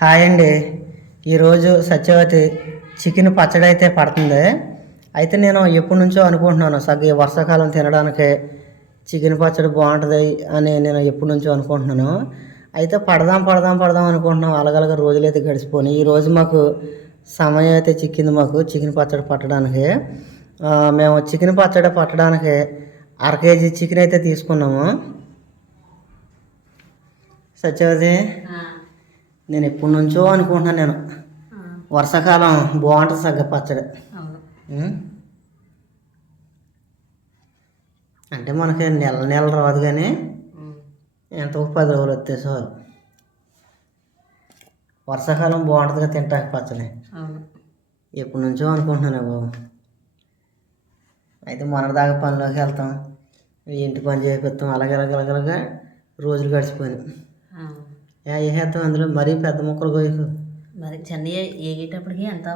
Hi అండి. ఈరోజు Satyavathi chicken పచ్చడి అయితే పడుతుంది. అయితే నేను ఎప్పటి నుంచో అనుకుంటున్నాను సగ ఈ వర్షాకాలం తినడానికి చికెన్ పచ్చడి బాగుంటుంది అని నేను ఎప్పటి నుంచో అనుకుంటున్నాను. అయితే పడదాం పడదాం పడదాం అనుకుంటున్నాం. అలగలగ రోజులైతే గడిచిపోయి ఈరోజు మాకు సమయం అయితే చిక్కింది మాకు చికెన్ పచ్చడి పట్టడానికి. మేము చికెన్ పచ్చడి పట్టడానికి అర కేజీ చికెన్ అయితే తీసుకున్నాము. సత్యవతి నేను ఎప్పటి నుంచో అనుకుంటున్నాను నేను. వర్షాకాలం బాగుంటుంది సగ్గ పచ్చడి? అంటే మనకి నెల నెల రాదు కానీ ఎంత ఒక పది రోజులు వస్తే చాలు. వర్షాకాలం బాగుంటుందిగా తింటాక పచ్చడి. ఎప్పటి నుంచో అనుకుంటున్నాను బాబు. అయితే మొన్నటిదాకా పనిలోకి వెళ్తాం. ఇంటి పని చేపిస్తాం. అలాగే అలాగే అలాగే రోజులు గడిచిపోయినాయి. వేసేస్తాం అందులో? మరీ పెద్ద ముక్కలు కోయకు మరి చెన్నై ఏగేటప్పటికి ఎంత.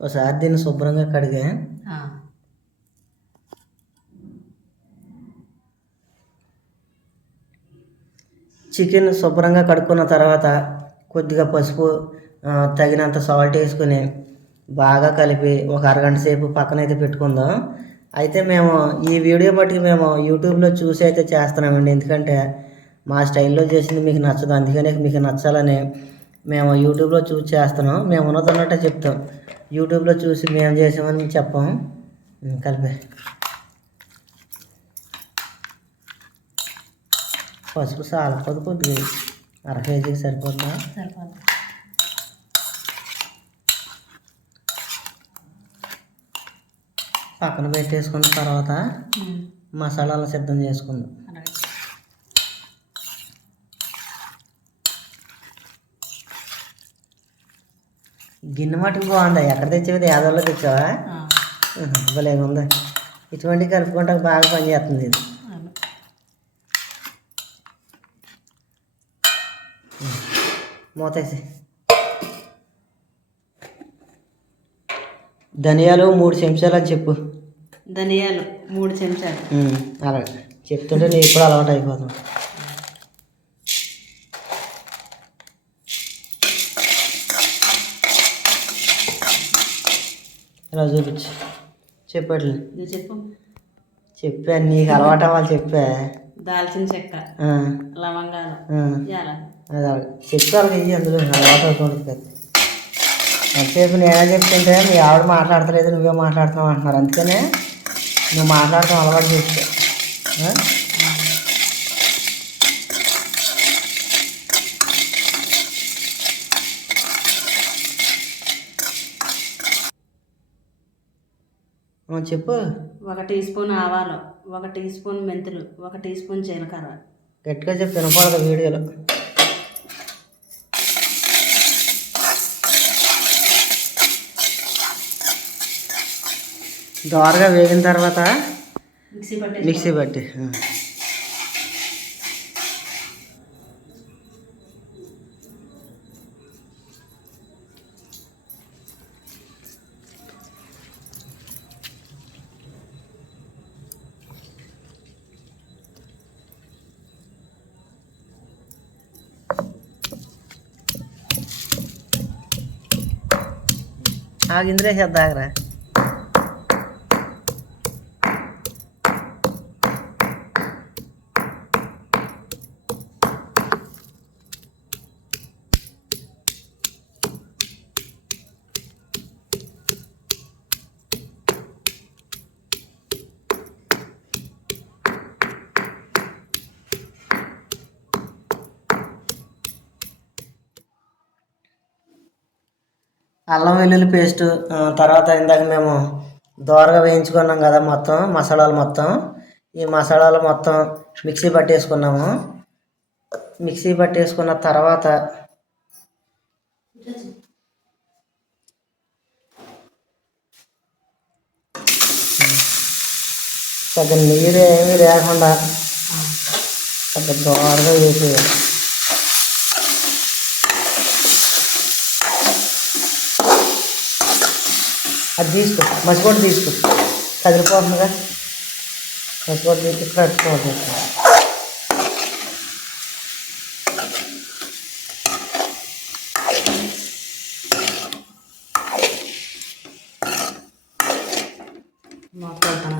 ఒకసారి దీన్ని శుభ్రంగా కడిగా. చికెన్ శుభ్రంగా కడుక్కున్న తర్వాత కొద్దిగా పసుపు తగినంత సాల్ట్ వేసుకుని బాగా కలిపి ఒక అరగంట సేపు పక్కన అయితే పెట్టుకుందాం. అయితే మేము ఈ వీడియో బట్టి మేము యూట్యూబ్లో చూసి అయితే చేస్తున్నామండి. ఎందుకంటే మా స్టైల్లో చేసింది మీకు నచ్చదు. అందుకనే మీకు నచ్చాలని మేము యూట్యూబ్లో చూసి చేస్తున్నాం. మేము ఉన్నదన్నట్టే చెప్తాం. యూట్యూబ్లో చూసి మేము చేసామని చెప్పాం. కలిపి కలిపే. పసుపు కొద్ది కొద్దిగా అర కేజీకి సరిపోతుందా? సరిపోతుంది పక్కన పెట్టేసుకున్న తర్వాత మసాలాలు సిద్ధం చేసుకుందాం. గిన్నె మటుకు బాగుంది. ఎక్కడ తెచ్చేది యాదవ్లో తెచ్చావా? భలే ఉంది. ఇటువంటి కలుపుకుంటా బాగా పనిచేస్తుంది ఇది. మూతేసి. ధనియాలు మూడు చెంచాలు అని చెప్పు. ధనియాలు మూడు చెంచాలు. అలాగే. చెప్తుంటే నీకు కూడా అలవాటు అయిపోతుంది ఇలా చూపించు. చెప్పట్లు. చెప్పు. చెప్పా నీకు అలవాటు అవ్వాలి చెప్పా. దాల్చిన చెక్క లవంగాలు అలాగే చెప్పు ఇయ్యి అందులో అలవాటు అవుతుంది కదా ఎంతసేపు నేనే చెప్తుంటే మీ ఆవిడ మాట్లాడతలేదు నువ్వే మాట్లాడుతున్నావు అంటున్నారు. అందుకనే నువ్వు మాట్లాడటం అలవాటు? ఆ, చెప్పు. ఒక టీ స్పూన్ ఆవాలు ఒక టీ స్పూన్ మెంతులు ఒక టీ స్పూన్ జీలకర్ర. గట్టిగా చెప్పు వినపడదు వీడియోలో. దోరగా వేగిన తర్వాత మిక్సీ పట్టి మిక్సీ పట్టి ఆ. ఆగు ఇందులో చేద్దాగరా అల్లం వెల్లుల్లి పేస్ట్ తర్వాత ఇందాక మేము దోరగా వేయించుకున్నాం కదా మొత్తం మసాలాలు మొత్తం. ఈ మసాలాలు మొత్తం మిక్సీ పట్టేసుకున్నాము. మిక్సీ పట్టేసుకున్న తర్వాత సగం నీరు ఏమీ లేకుండా సగం దోరగా వేసేయాలి. అది తీసుకో. మసిగొడ్డ తీసుకో. కదిలిపోతుందిగా. మసిగొడ్డ తీసి కట్టుకోవాలి మొత్తం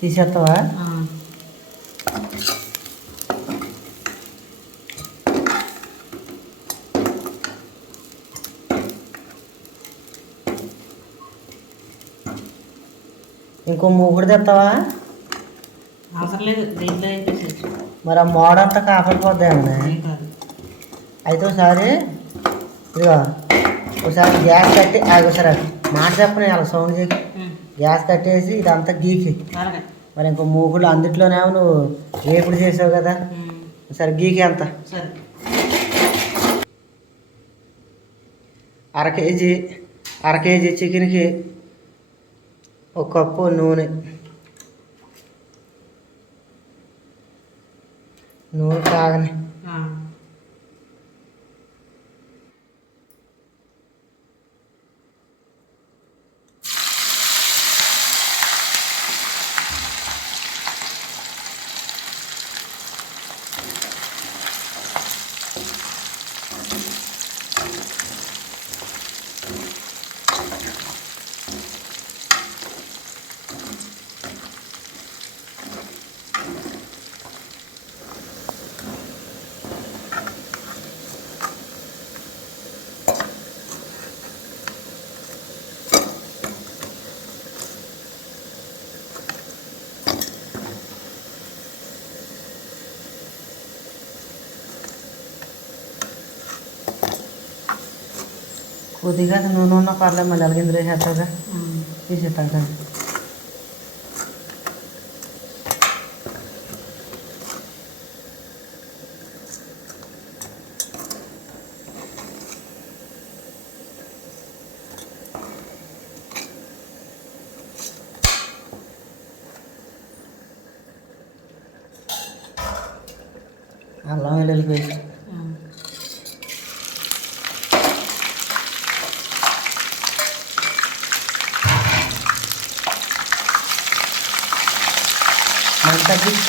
తీసేస్తావా? ఇంకో మూగుడు తెస్తావా? అవసరం లేదు దీంట్లో మరి ఆ మోడంతా అయితే ఒకసారి ఇదిగో ఒకసారి గ్యాస్ కట్టి ఆగి ఒకసారి మాట చెప్పని అలా సౌండ్ చేసి గ్యాస్ కట్టేసి ఇదంతా గీకి. మరి ఇంకో మూగుడు అందుట్లోనేమో నువ్వు వేపుడు చేసావు కదా. ఒకసారి గీకి అంత. సరే. అర కేజీ అర కేజీ చికెన్కి ఒక కప్పు నూనె. నూనె కాగని ఆ, కొద్దిగా నూనె ఉన్న పర్లేదు మళ్ళీ అలాగే వేసేస్తావుగా ఉమ్. తీసేస్తాను కానీ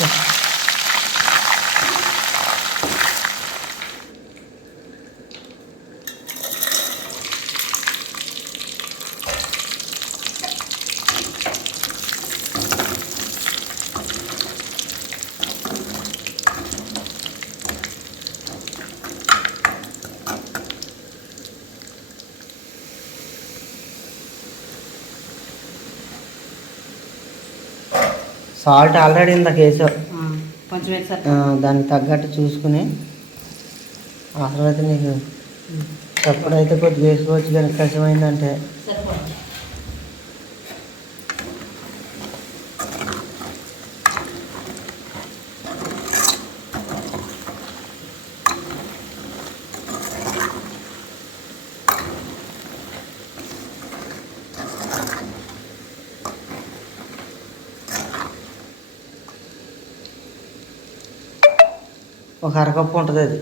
అల్లం సాల్ట్ ఆల్రెడీ వేసావు కొంచెం వేసారు ఆ, దానికి తగ్గట్టు చూసుకుని అవసరమైతే నీకు. తప్పుడైతే కొద్దిగా వేసుకోవచ్చు కానీ కష్టమైందంటే. ఒక అరకప్పు ఉంటుంది అది.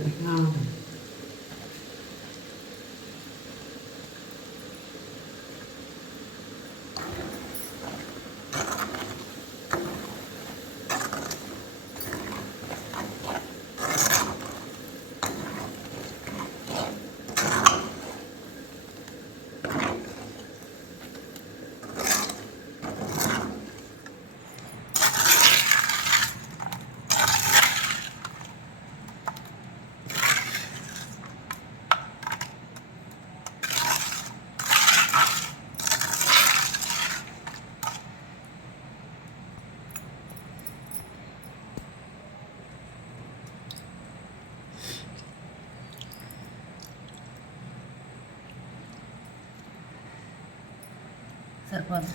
ఆ. సరిపోతుంది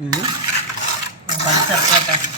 ఉమ్. ఒక పది సరిపోతుంది